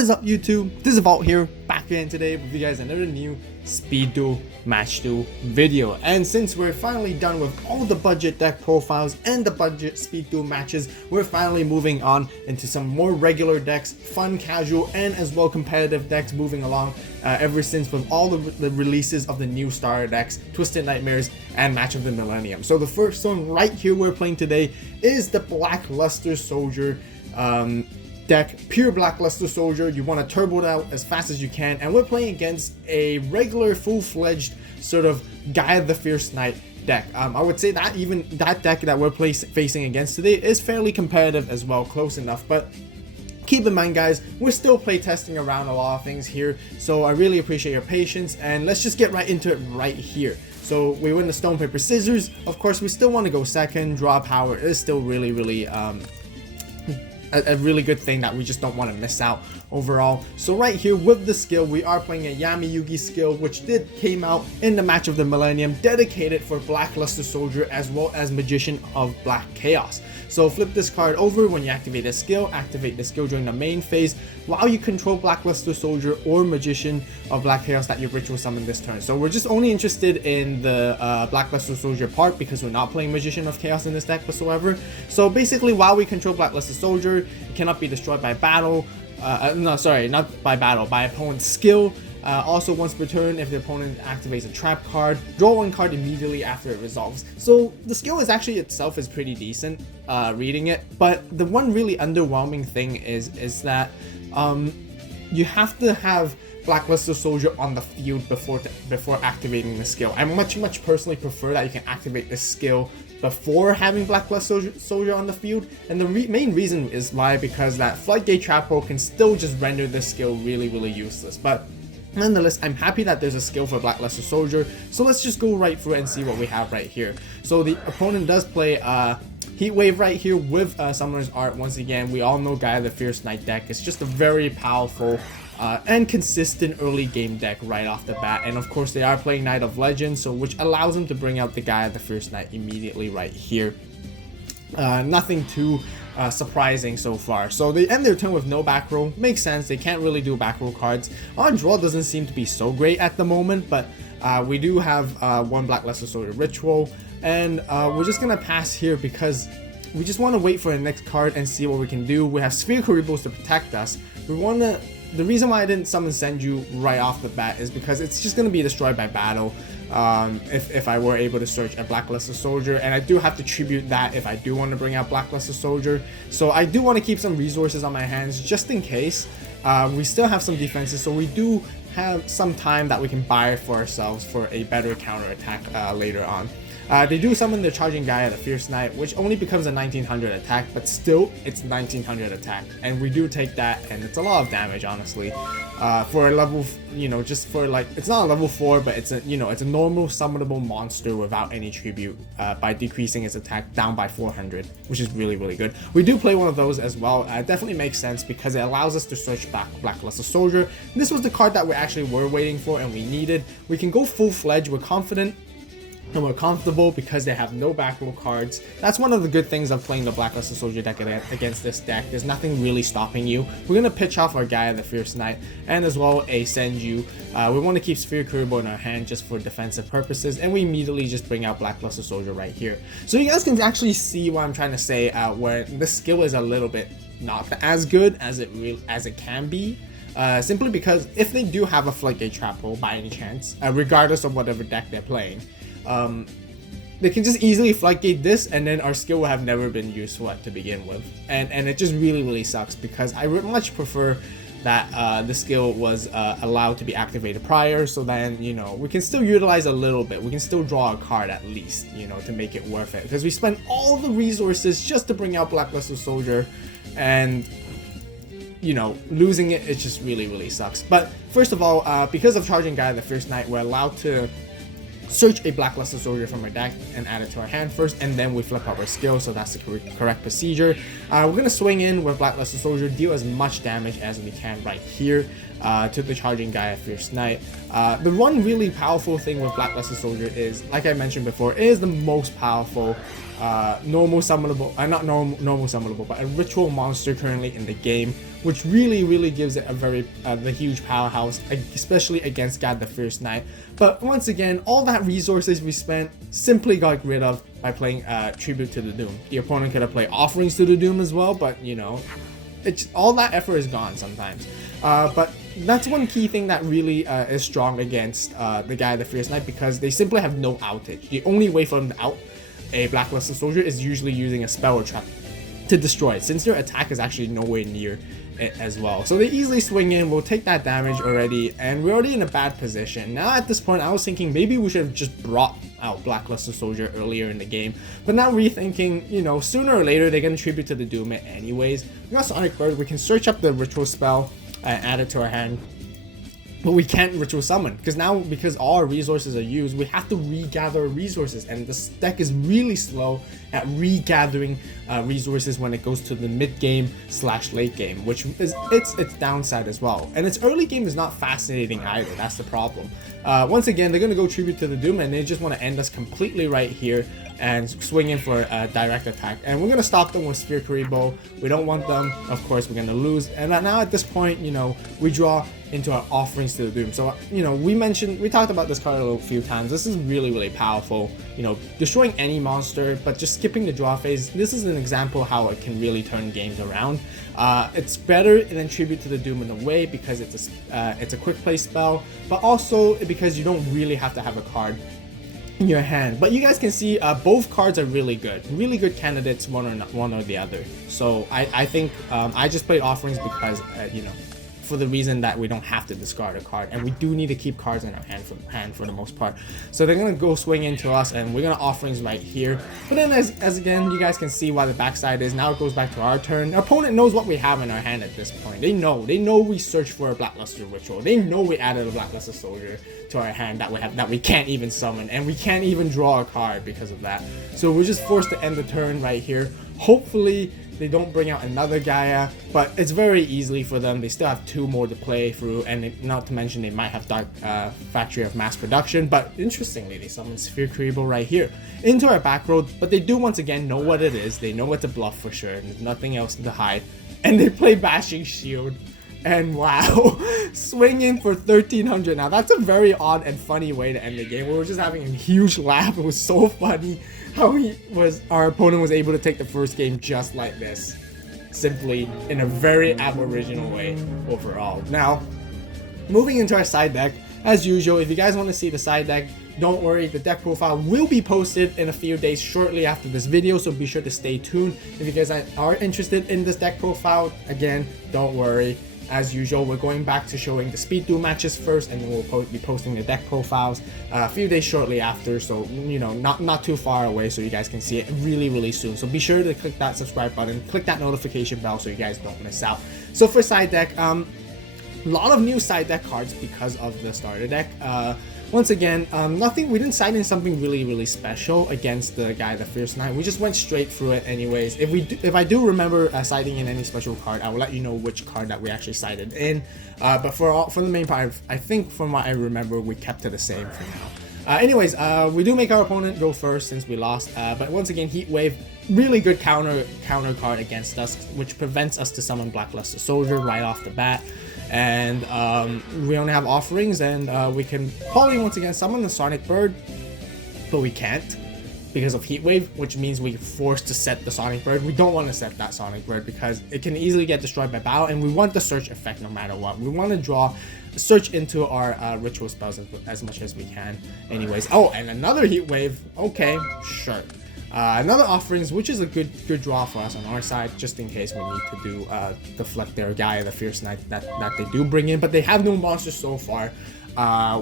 What is up, YouTube? This is AVAULT here, back again today with you guys another new Speed Duel Match Duel video. And since we're finally done with all the budget deck profiles and the budget Speed Duel matches, we're finally moving on into some more regular decks, fun, casual, and as well competitive decks moving along ever since with all the releases of the new starter decks, Twisted Nightmares, and Match of the Millennium. So the first one right here we're playing today is the Blackluster Soldier deck, pure Blackluster Soldier. You want to turbo it out as fast as you can, and we're playing against a regular full-fledged sort of Gaia the Fierce Knight deck. I would say that even that deck that we're facing against today is fairly competitive as well, close enough, but keep in mind, guys, we're still playtesting around a lot of things here, so I really appreciate your patience, and let's just get right into it right here. So we win the stone, paper, scissors. Of course, we still want to go second. Draw power is still really a really good thing that we just don't want to miss out overall. So right here with the skill, we are playing a Yami Yugi skill, which came out in the Match of the Millennium, dedicated for Blackluster Soldier as well as Magician of Black Chaos. So flip this card over when you activate the skill. Activate the skill during the main phase while you control Blackluster Soldier or Magician of Black Chaos that you ritual summon this turn. So we're just only interested in the Blackluster Soldier part because we're not playing Magician of Chaos in this deck whatsoever. So basically, while we control Blackluster Soldier, it cannot be destroyed by battle. No, sorry, not by battle, by opponent's skill. Also, once per turn, if the opponent activates a trap card, draw one card immediately after it resolves. So the skill is actually itself is pretty decent, reading it, but the one really underwhelming thing is that you have to have Blackluster Soldier on the field before activating the skill. I much personally prefer that you can activate the skill before having Blackluster Soldier on the field, and the main reason is why, because that Floodgate Trap Hole can still just render this skill really useless. But nonetheless, I'm happy that there's a skill for Blackluster Soldier, so let's just go right through it and see what we have right here. So the opponent does play Heat Wave right here with Summoner's Art. Once again, we all know Gaia the Fierce Knight deck. It's just a very powerful and consistent early game deck right off the bat, and of course they are playing Knight of Legends, so which allows them to bring out the Gaia the Fierce Knight immediately right here. Nothing too surprising so far. So they end their turn with no back row. Makes sense, they can't really do back row cards. Our draw doesn't seem to be so great at the moment, but we do have one Blackluster Soldier ritual, and we're just gonna pass here because we just want to wait for the next card and see what we can do. We have Sphere Karibos to protect us. The reason why I didn't summon Senju right off the bat is because it's just going to be destroyed by battle if I were able to search a Blackluster Soldier, and I do have to tribute that if I do want to bring out Blackluster Soldier. So I do want to keep some resources on my hands just in case. We still have some defenses, so we do have some time that we can buy for ourselves for a better counter attack later on. They do summon the Charging Gaia the Fierce Knight, which only becomes a 1900 attack, but still it's 1900 attack, and we do take that, and it's a lot of damage, honestly. For a level, just for like, it's not a level 4, but it's a, it's a normal summonable monster without any tribute, by decreasing its attack down by 400, which is really good. We do play one of those as well. It definitely makes sense because it allows us to search back Blackluster Soldier. This was the card that we actually were waiting for and we needed. We can go full-fledged, we're confident, and we're comfortable because they have no back row cards. That's one of the good things of playing the Blackluster Soldier deck against this deck. There's nothing really stopping you. We're going to pitch off our Gaia the Fierce Knight and as well a Senju. We want to keep Sphere Kuribo in our hand just for defensive purposes, and we immediately just bring out Blackluster Soldier right here. So you guys can actually see what I'm trying to say, where the skill is a little bit not as good as it can be. Simply because if they do have a Floodgate Trap Hole by any chance, regardless of whatever deck they're playing, they can just easily floodgate this, and then our skill will have never been useful to begin with, and it just really sucks because I would much prefer that the skill was allowed to be activated prior, so then we can still utilize a little bit, we can still draw a card at least, to make it worth it, because we spent all the resources just to bring out Blackluster Soldier, and losing it just really sucks. But first of all, because of Charging Gaia the Fierce Knight, we're allowed to search a Blackluster Soldier from our deck and add it to our hand first, and then we flip up our skill, so that's the correct procedure. We're going to swing in with Blackluster Soldier, deal as much damage as we can right here. took the charging Gaia Fierce Knight. The one really powerful thing with Blackluster Soldier is, like I mentioned before, it is the most powerful normal summonable, not normal summonable, but a ritual monster currently in the game, which really gives it a very the huge powerhouse, especially against God the Fierce Knight. But once again, all that resources we spent simply got rid of by playing Tribute to the Doom. The opponent could have played Offerings to the Doom as well, but you know, it's all that effort is gone sometimes. But that's one key thing that really is strong against the Gaia the Fierce Knight, because they simply have no outage. The only way for them to out a Blackluster Soldier is usually using a spell or trap to destroy it, since their attack is actually nowhere near it as well. So they easily swing in, we'll take that damage already, and we're already in a bad position. Now at this point I was thinking maybe we should have just brought out Blackluster Soldier earlier in the game, but now rethinking, you know, sooner or later they're gonna Tribute to the Doom it anyways. We got Sonic Bird, we can search up the ritual spell and add it to our hand. But we can't ritual summon, because now, because all our resources are used, we have to regather resources, and this deck is really slow at regathering resources when it goes to the mid game / late game, which is its downside as well. And its early game is not fascinating either. That's the problem. Once again, they're gonna go Tribute to the Doom, and they just want to end us completely right here and swing in for a direct attack, and we're gonna stop them with Sphere Karibo. We don't want them, of course we're gonna lose. And now at this point, you know, we draw into our Offerings to the Doom. So you know, we talked about this card a few times. This is really powerful, you know, destroying any monster, but just skipping the draw phase. This is an example how it can really turn games around. It's better than Tribute to the Doom in a way, because it's a quick play spell, but also because you don't really have to have a card in your hand. But you guys can see both cards are really good candidates, one or the other. So I think I just played Offerings because you know, for the reason that we don't have to discard a card, and we do need to keep cards in our hand for the most part. So they're gonna go swing into us, and we're gonna Offerings right here. But then as again, you guys can see why the backside is. Now it goes back to our turn. Our opponent knows what we have in our hand at this point. They know we searched for a Blackluster Ritual. They know we added a Blackluster Soldier to our hand that we can't even summon, and we can't even draw a card because of that. So we're just forced to end the turn right here. Hopefully they don't bring out another Gaia, but it's very easily for them. They still have 2 more to play through, and not to mention they might have Dark Factory of Mass Production. But interestingly, they summon Sphere Karibo right here into our back row. But they do once again know what it is. They know it's a bluff for sure, and there's nothing else to hide. And they play Bashing Shield. And wow, swing in for 1300. Now that's a very odd and funny way to end the game. We were just having a huge laugh. It was so funny how our opponent was able to take the first game just like this, simply in a very aboriginal way overall. Now, moving into our side deck, as usual, if you guys want to see the side deck, don't worry, the deck profile will be posted in a few days shortly after this video, so be sure to stay tuned. If you guys are interested in this deck profile, again, don't worry. As usual, we're going back to showing the Speed Duel matches first, and then we'll be posting the deck profiles a few days shortly after, so you know, not too far away, so you guys can see it really soon. So be sure to click that subscribe button, click that notification bell so you guys don't miss out. So for side deck, a lot of new side deck cards because of the starter deck. Once again, we didn't side in something really special against the Gaia the Fierce Knight. We just went straight through it anyways. If I do remember siding in any special card, I will let you know which card that we actually sided in. But for the main part, I think from what I remember, we kept it the same for now. Anyways, we do make our opponent go first since we lost. But once again, Heat Wave, really good counter card against us, which prevents us to summon Blackluster Soldier right off the bat. And we only have Offerings, and we can probably once again summon the Sonic Bird, but we can't because of Heat Wave, which means we're forced to set the Sonic Bird. We don't want to set that Sonic Bird because it can easily get destroyed by battle, and we want the search effect no matter what. We want to search into our ritual spells as much as we can anyways. Oh, and another Heat Wave. Okay, sure. Another Offerings, which is a good draw for us on our side, just in case we need to do deflect their Gaia the Fierce Knight that they do bring in. But they have no monsters so far,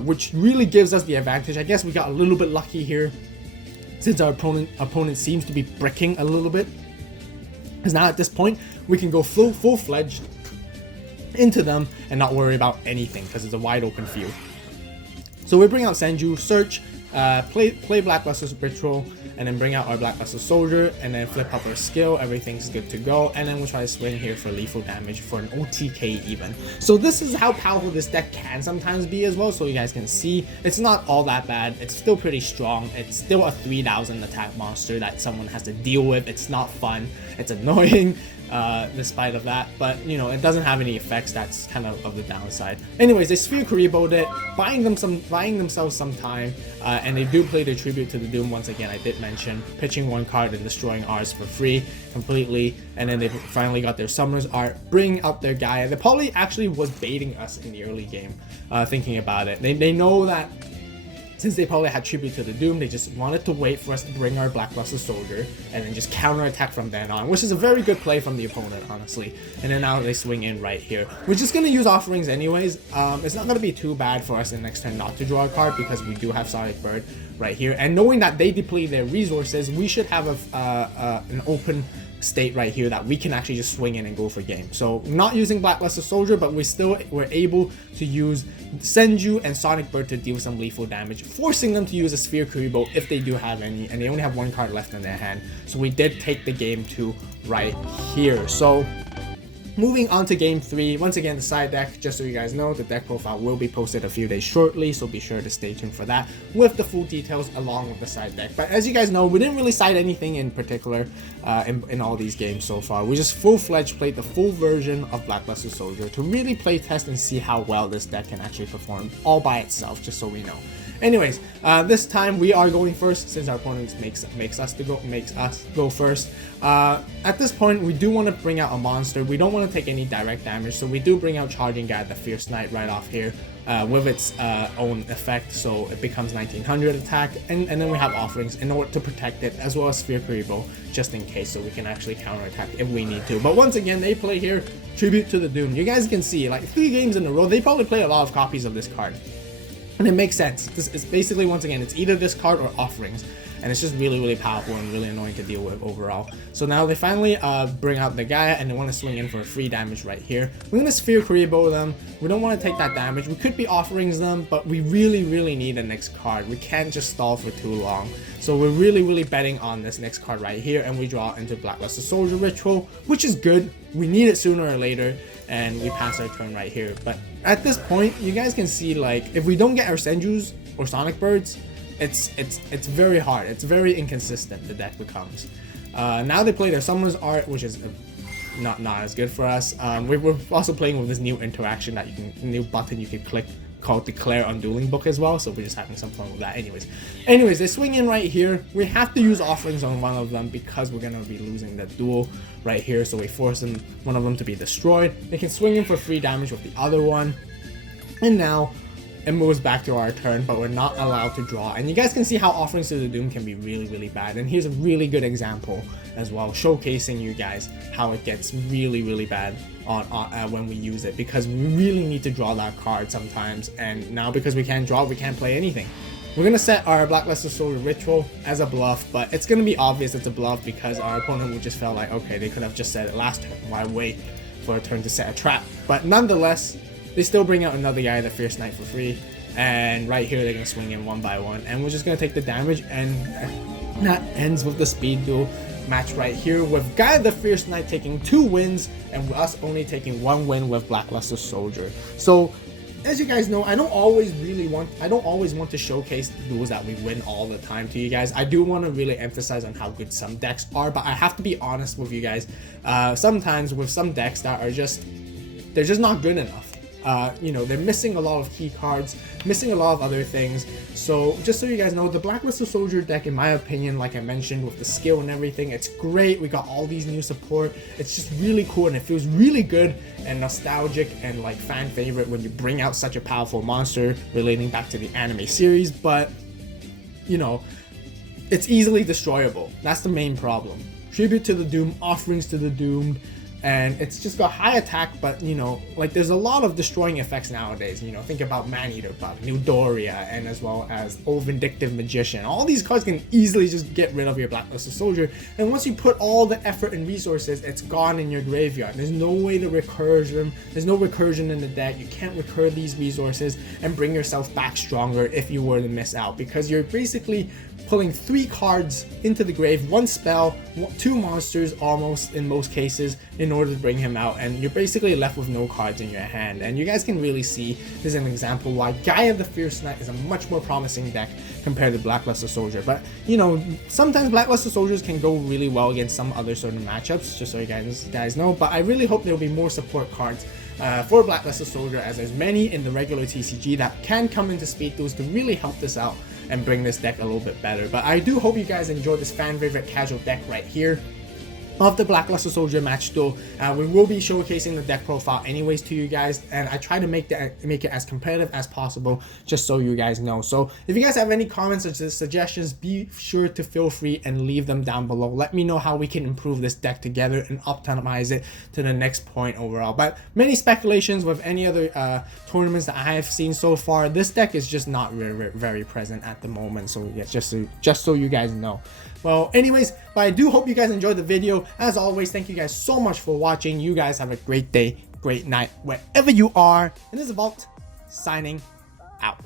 which really gives us the advantage. I guess we got a little bit lucky here, since our opponent seems to be bricking a little bit. Because now at this point, we can go full-fledged into them and not worry about anything, because it's a wide open field. So we bring out Senju, search, play Blackluster Ritual, and then bring out our Blackluster Soldier, and then flip up our skill. Everything's good to go, and then we'll try to swing here for lethal damage for an OTK even. So this is how powerful this deck can sometimes be as well, so you guys can see it's not all that bad. It's still pretty strong. It's still a 3000 attack monster that someone has to deal with. It's not fun, it's annoying, despite of that, but you know, it doesn't have any effects. That's kind of the downside. Anyways, they Sphere Karibo'd it, buying themselves some time, and they do play their Tribute to the Doom once again. I did mention pitching one card and destroying ours for free completely, and then they finally got their Summoner's Art, bring out their Gaia. They probably actually was baiting us in the early game, thinking about it. They know that since they probably had Tribute to the Doom, they just wanted to wait for us to bring our Blackluster Soldier and then just counterattack from then on, which is a very good play from the opponent, honestly. And then now they swing in right here. We're just going to use Offerings anyways. It's not going to be too bad for us in next turn not to draw a card because we do have Sonic Bird right here. And knowing that they deplete their resources, we should have an open state right here that we can actually just swing in and go for game. So not using Blackluster Soldier, but we're able to use Senju and Sonic Bird to deal some lethal damage, forcing them to use a Sphere Kuribo if they do have any, and they only have one card left in their hand. So we did take the game 2 right here. So moving on to game 3, once again the side deck, just so you guys know, the deck profile will be posted a few days shortly, so be sure to stay tuned for that with the full details along with the side deck. But as you guys know, we didn't really side anything in particular in all these games so far. We just full-fledged played the full version of Blackluster Soldier to really play test and see how well this deck can actually perform all by itself, just so we know. Anyways, this time we are going first since our opponent makes us go first. At this point, we do want to bring out a monster. We don't want to take any direct damage, so we do bring out Charging Gaia, the Fierce Knight, right off here with its own effect, so it becomes 1900 attack, and then we have Offerings in order to protect it, as well as Sphere Kuribo, just in case, so we can actually counterattack if we need to. But once again, they play here Tribute to the Doom. You guys can see, like 3 games in a row, they probably play a lot of copies of this card. And it makes sense. This is basically, once again, it's either this card or Offerings, and it's just really powerful and really annoying to deal with overall. So now they finally bring out the Gaia, and they want to swing in for free damage right here. We're gonna Sphere Kuribo them. We don't want to take that damage. We could be Offerings them, but we really need the next card. We can't just stall for too long. So we're really betting on this next card right here, and we draw into Blackluster Soldier Ritual, which is good. We need it sooner or later, and we pass our turn right here. But at this point, you guys can see, like, if we don't get our Senjus or Sonic Birds, it's very hard. It's very inconsistent, the deck becomes. Now they play their Summoner's Art, which is not as good for us. We're also playing with this new interaction that new button you can click called Declare on Dueling Book as well, so we're just having some fun with that. Anyways, they swing in right here. We have to use Offerings on one of them because we're gonna be losing the duel right here, so we force one of them to be destroyed. They can swing in for free damage with the other one, and now it moves back to our turn, but we're not allowed to draw. And you guys can see how Offerings to the Doom can be really bad, and here's a really good example as well, showcasing you guys how it gets really bad on when we use it, because we really need to draw that card sometimes, and now because we can't draw, we can't play anything. We're gonna set our Blackluster Soldier Ritual as a bluff, but it's gonna be obvious it's a bluff because our opponent would just felt like, okay, they could have just said it last turn, why wait for a turn to set a trap? But nonetheless, they still bring out another guy, the Fierce Knight, for free, and right here they're gonna swing in one by one, and we're just gonna take the damage, and that ends with the Speed Duel match right here, with Gaia the Fierce Knight taking 2 wins and us only taking 1 win with Blackluster Soldier. So as you guys know, I don't always want to showcase the duels that we win all the time to you guys. I do want to really emphasize on how good some decks are, but I have to be honest with you guys. Sometimes with some decks that are they're just not good enough. You know, they're missing a lot of key cards, missing a lot of other things. So just so you guys know, the Blackluster Soldier deck, in my opinion, like I mentioned, with the skill and everything, it's great. We got all these new support. It's just really cool, and it feels really good and nostalgic and like fan favorite when you bring out such a powerful monster relating back to the anime series. But you know, it's easily destroyable. That's the main problem. Tribute to the Doom, Offerings to the Doomed, and it's just got high attack, but you know, like there's a lot of destroying effects nowadays. You know, think about Man-Eater Bug, New Doria, and as well as Old Vindictive Magician. All these cards can easily just get rid of your Blacklisted Soldier, and once you put all the effort and resources, it's gone in your graveyard. There's no way to recursion. There's no recursion in the deck. You can't recur these resources and bring yourself back stronger if you were to miss out, because you're basically pulling 3 cards into the grave, 1 spell, 2 monsters almost in most cases, in order to bring him out, and you're basically left with no cards in your hand. And you guys can really see this is an example why Gaia the Fierce Knight is a much more promising deck compared to Blackluster Soldier. But you know, sometimes Blackluster Soldiers can go really well against some other certain matchups, just so you guys know. But I really hope there'll be more support cards for Blackluster Soldier, as there's many in the regular TCG that can come into Speed Duels to really help this out and bring this deck a little bit better. But I do hope you guys enjoyed this fan favorite casual deck right here of the Blackluster Soldier match duel. We will be showcasing the deck profile anyways to you guys, and I try to make it as competitive as possible, just so you guys know. So if you guys have any comments or suggestions, be sure to feel free and leave them down below. Let me know how we can improve this deck together and optimize it to the next point overall. But many speculations with any other tournaments that I have seen so far, this deck is just not very present at the moment. So yeah, just so you guys know. Well, anyways, but I do hope you guys enjoyed the video. As always, thank you guys so much for watching. You guys have a great day, great night, wherever you are. And this is AVAULT signing out.